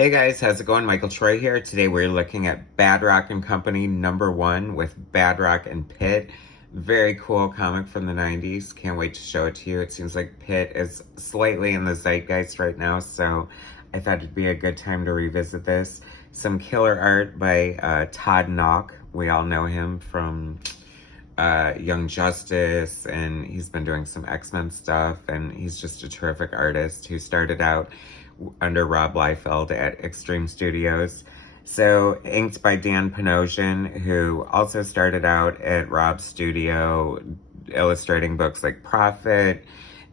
Hey guys, how's it going? Michael Troy here. Today we're looking at Badrock and Company #1 with Badrock and Pitt. Very cool comic from the 90s. Can't wait to show it to you. It seems like Pitt is slightly in the zeitgeist right now, so I thought it'd be a good time to revisit this. Some killer art by Todd Nauck. We all know him from Young Justice, and he's been doing some X-Men stuff, and he's just a terrific artist who started out under Rob Liefeld at Extreme Studios. So, inked by Dan Panosian, who also started out at Rob's studio, illustrating books like Prophet,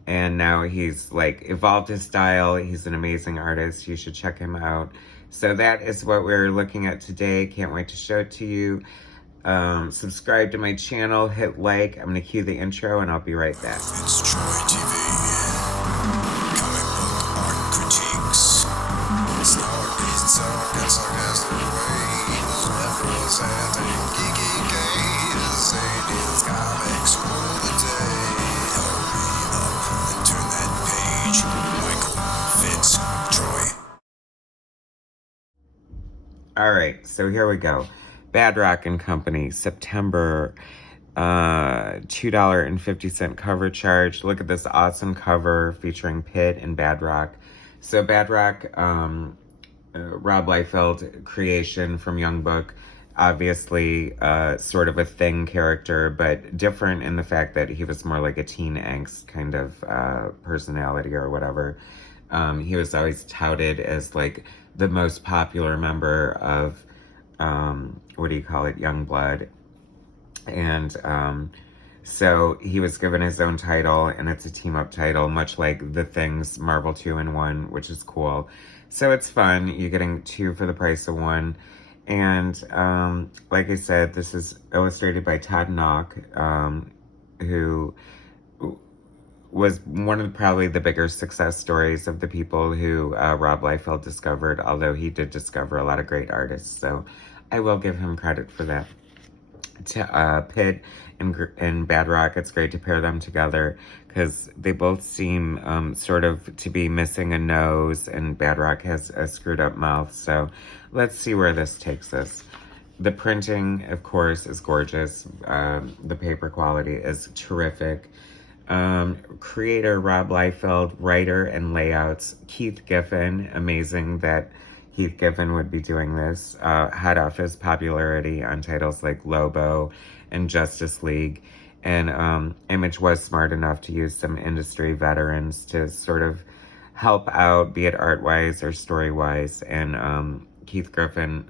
and now he's like evolved his style. He's an amazing artist. You should check him out. So that is what we're looking at today. Can't wait to show it to you. Subscribe to my channel, hit like. I'm gonna cue the intro and I'll be right back. It's Troy TV. Comic book art critiques. Snarky, sarcastic ways. Levels and geeky gaze. 80s comics rule the day. Hurry up and turn that page. MichaelFitzTroytv. Alright, so here we go. Badrock and Company, September, $2.50 cover charge. Look at this awesome cover featuring Pitt and Badrock. So Badrock, Rob Liefeld creation from Youngblood, obviously sort of a Thing character, but different in the fact that he was more like a teen angst kind of personality or whatever. He was always touted as like the most popular member of Youngblood. And so he was given his own title, and it's a team-up title, much like The Thing's Marvel 2-in-1, which is cool. So it's fun. You're getting 2 for the price of 1. And like I said, this is illustrated by Todd Nauck, who was one of probably the bigger success stories of the people who Rob Liefeld discovered, although he did discover a lot of great artists, so I will give him credit for that. Pitt and Badrock, it's great to pair them together because they both seem sort of to be missing a nose, and Badrock has a screwed up mouth, so let's see where this takes us. The printing, of course, is gorgeous. The paper quality is terrific. Creator Rob Liefeld, writer and layouts Keith Giffen. Amazing that Keith Giffen would be doing this, hot off his popularity on titles like Lobo and Justice League. And Image was smart enough to use some industry veterans to sort of help out, be it art-wise or story-wise. And Keith Giffen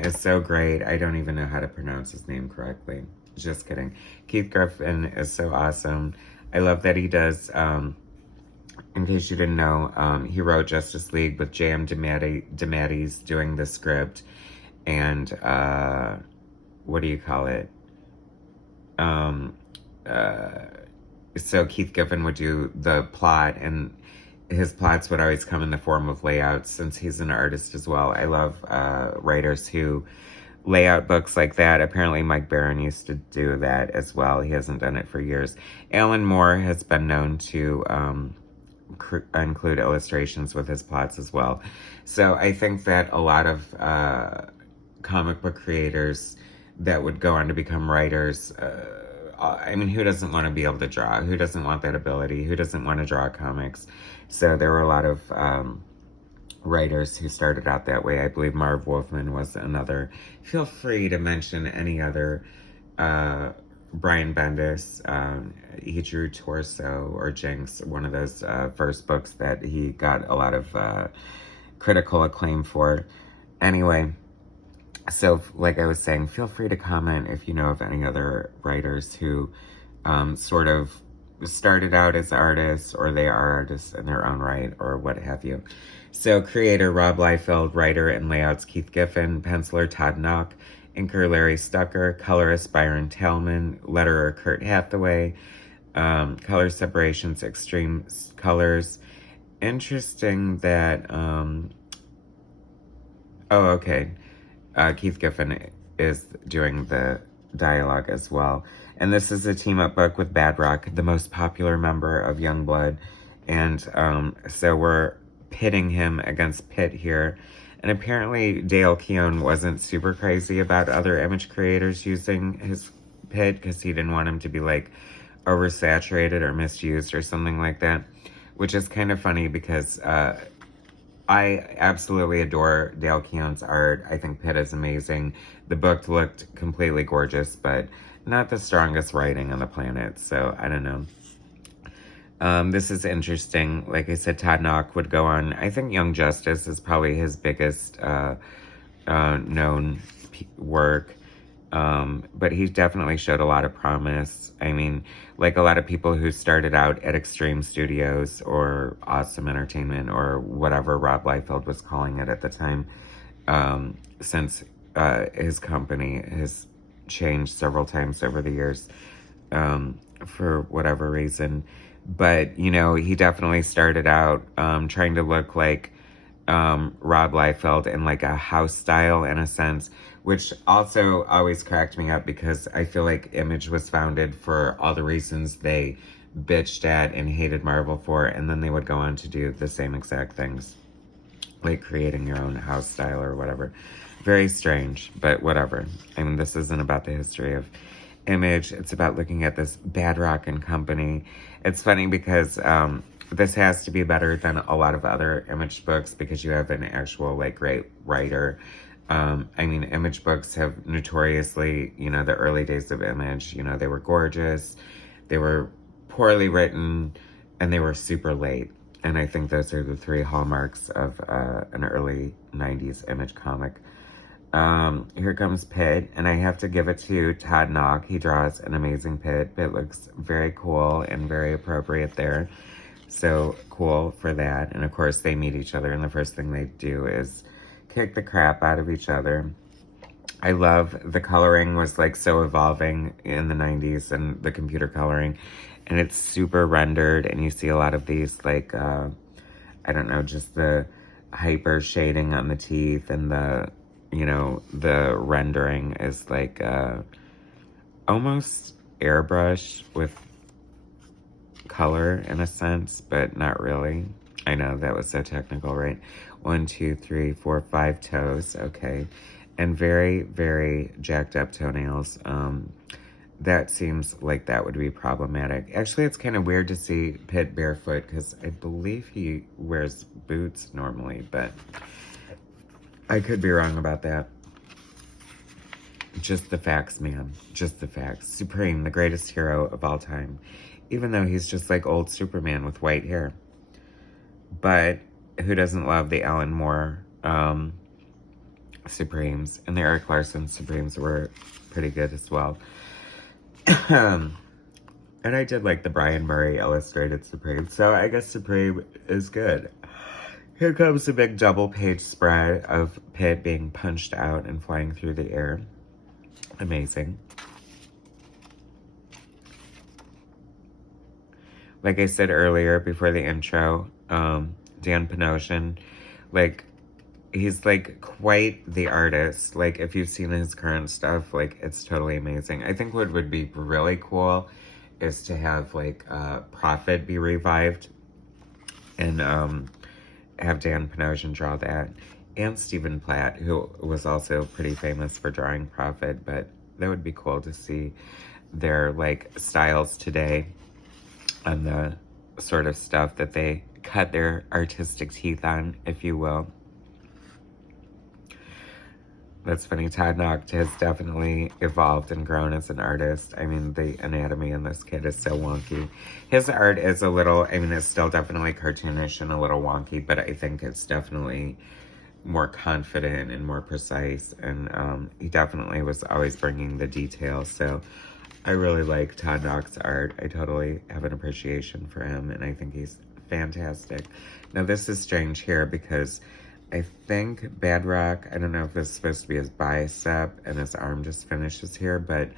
is so great. I don't even know how to pronounce his name correctly. Just kidding. Keith Giffen is so awesome. I love that he does, in case you didn't know, he wrote Justice League with J.M. DeMatteis doing the script. And, so Keith Giffen would do the plot, and his plots would always come in the form of layouts since he's an artist as well. I love writers who lay out books like that. Apparently Mike Barron used to do that as well. He hasn't done it for years. Alan Moore has been known to include illustrations with his plots as well. So I think that a lot of comic book creators that would go on to become writers, I mean, who doesn't want to be able to draw? Who doesn't want that ability? Who doesn't want to draw comics? So there were a lot of writers who started out that way. I believe Marv Wolfman was another. Feel free to mention any other. Brian Bendis, he drew Torso or Jinx, one of those first books that he got a lot of critical acclaim for. Anyway, so like I was saying, feel free to comment if you know of any other writers who sort of started out as artists, or they are artists in their own right, or what have you. So creator Rob Liefeld, writer and layouts Keith Giffen, penciler Todd Nauck, inker Larry Stucker, colorist Byron Tallman, letterer Kurt Hathaway, color separations Extreme Colors. Interesting that, Keith Giffen is doing the dialogue as well. And this is a team-up book with Badrock, the most popular member of Youngblood. And so we're pitting him against Pitt here. And apparently Dale Keown wasn't super crazy about other image creators using his Pitt because he didn't want him to be like oversaturated or misused or something like that, which is kind of funny because I absolutely adore Dale Keown's art. I think Pitt is amazing. The book looked completely gorgeous, but not the strongest writing on the planet, so I don't know. This is interesting. Like I said, Todd Nauck would go on. I think Young Justice is probably his biggest known work. But he definitely showed a lot of promise. I mean, like a lot of people who started out at Extreme Studios or Awesome Entertainment or whatever Rob Liefeld was calling it at the time, since his company has changed several times over the years for whatever reason. But, you know, he definitely started out trying to look like Rob Liefeld in like a house style in a sense, which also always cracked me up because I feel like Image was founded for all the reasons they bitched at and hated Marvel for, and then they would go on to do the same exact things, like creating your own house style or whatever. Very strange, but whatever. I mean, this isn't about the history of Image. It's about looking at this Badrock and Company. It's funny because this has to be better than a lot of other Image books because you have an actual, like, great writer. I mean, Image books have notoriously, you know, the early days of Image, you know, they were gorgeous, they were poorly written, and they were super late. And I think those are the three hallmarks of an early 90s Image comic. Here comes Pitt, and I have to give it to Todd Nauck. He draws an amazing Pitt. Pitt looks very cool and very appropriate there. So cool for that. And of course they meet each other, and the first thing they do is kick the crap out of each other. I love the coloring was like so evolving in the 90s and the computer coloring, and it's super rendered, and you see a lot of these like I don't know, just the hyper shading on the teeth, and the, you know, the rendering is like almost airbrush with color in a sense, but not really. I know that was so technical, right? 1, 2, 3, 4, 5 toes. Okay. And very, very jacked up toenails. That seems like that would be problematic. Actually, it's kind of weird to see Pitt barefoot because I believe he wears boots normally, but I could be wrong about that. Just the facts, man. Just the facts. Supreme, the greatest hero of all time. Even though he's just like old Superman with white hair. But who doesn't love the Alan Moore Supremes? And the Eric Larson Supremes were pretty good as well. And I did like the Brian Murray illustrated Supreme. So I guess Supreme is good. Here comes a big double page spread of Pitt being punched out and flying through the air. Amazing. Like I said earlier before the intro, Dan Panosian, like, he's like quite the artist. Like, if you've seen his current stuff, like, it's totally amazing. I think what would be really cool is to have like Prophet be revived and have Dan Panosian draw that, and Stephen Platt, who was also pretty famous for drawing Prophet. But that would be cool to see their like styles today on the sort of stuff that they cut their artistic teeth on, if you will. That's funny. Todd Nauck has definitely evolved and grown as an artist. I mean, the anatomy in this kid is so wonky. His art is a little, I mean, it's still definitely cartoonish and a little wonky, but I think it's definitely more confident and more precise. And he definitely was always bringing the details. So I really like Todd Nauck's art. I totally have an appreciation for him, and I think he's fantastic. Now, this is strange here because I think Badrock, I don't know if this is supposed to be his bicep and his arm just finishes here, but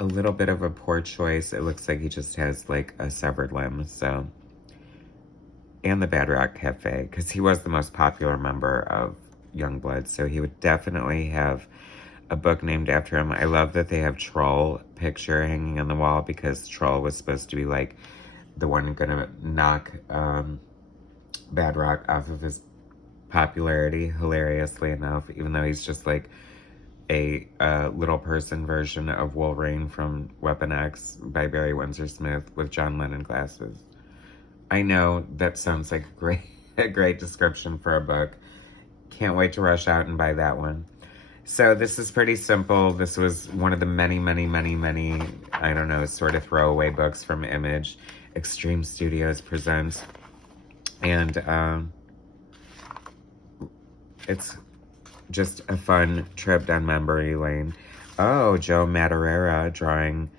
a little bit of a poor choice. It looks like he just has like a severed limb, so. And the Badrock Cafe, because he was the most popular member of Youngblood, so he would definitely have a book named after him. I love that they have Troll picture hanging on the wall because Troll was supposed to be like the one gonna knock Badrock off of his popularity, hilariously enough, even though he's just like a little person version of Wolverine from Weapon X by Barry Windsor Smith with John Lennon glasses. I know that sounds like a great description for a book. Can't wait to rush out and buy that one. So this is pretty simple. This was one of the many, I don't know, sort of throwaway books from Image. Extreme Studios presents. And it's just a fun trip down memory lane. Oh, Joe Madureira drawing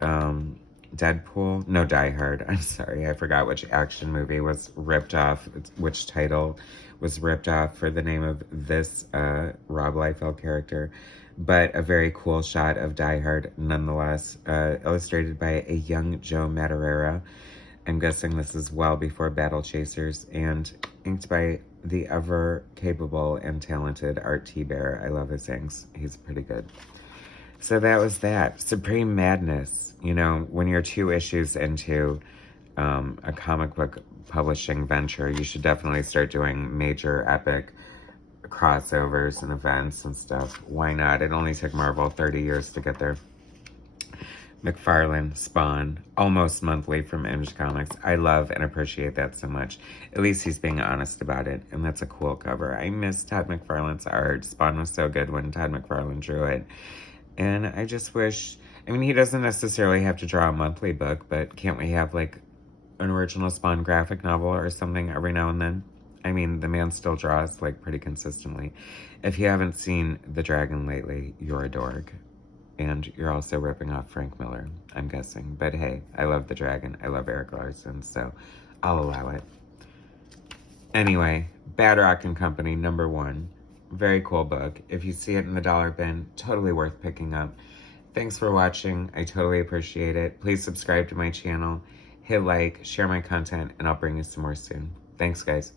Deadpool. No, Die Hard. I'm sorry. I forgot which action movie was ripped off, which title was ripped off for the name of this Rob Liefeld character. But a very cool shot of Die Hard nonetheless, illustrated by a young Joe Madureira. I'm guessing this is well before Battle Chasers, and inked by the ever-capable and talented Art T-Bear. I love his inks. He's pretty good. So that was that. Supreme Madness. You know, when you're 2 issues into a comic book publishing venture, you should definitely start doing major epic crossovers and events and stuff. Why not? It only took Marvel 30 years to get there. McFarlane, Spawn, almost monthly from Image Comics. I love and appreciate that so much. At least he's being honest about it, and that's a cool cover. I miss Todd McFarlane's art. Spawn was so good when Todd McFarlane drew it. And I just wish, I mean, he doesn't necessarily have to draw a monthly book, but can't we have, like, an original Spawn graphic novel or something every now and then? I mean, the man still draws, like, pretty consistently. If you haven't seen The Dragon lately, you're a dork. And you're also ripping off Frank Miller, I'm guessing. But hey, I love The Dragon. I love Eric Larson, so I'll allow it. Anyway, Badrock and Company, #1. Very cool book. If you see it in the dollar bin, totally worth picking up. Thanks for watching. I totally appreciate it. Please subscribe to my channel, hit like, share my content, and I'll bring you some more soon. Thanks, guys.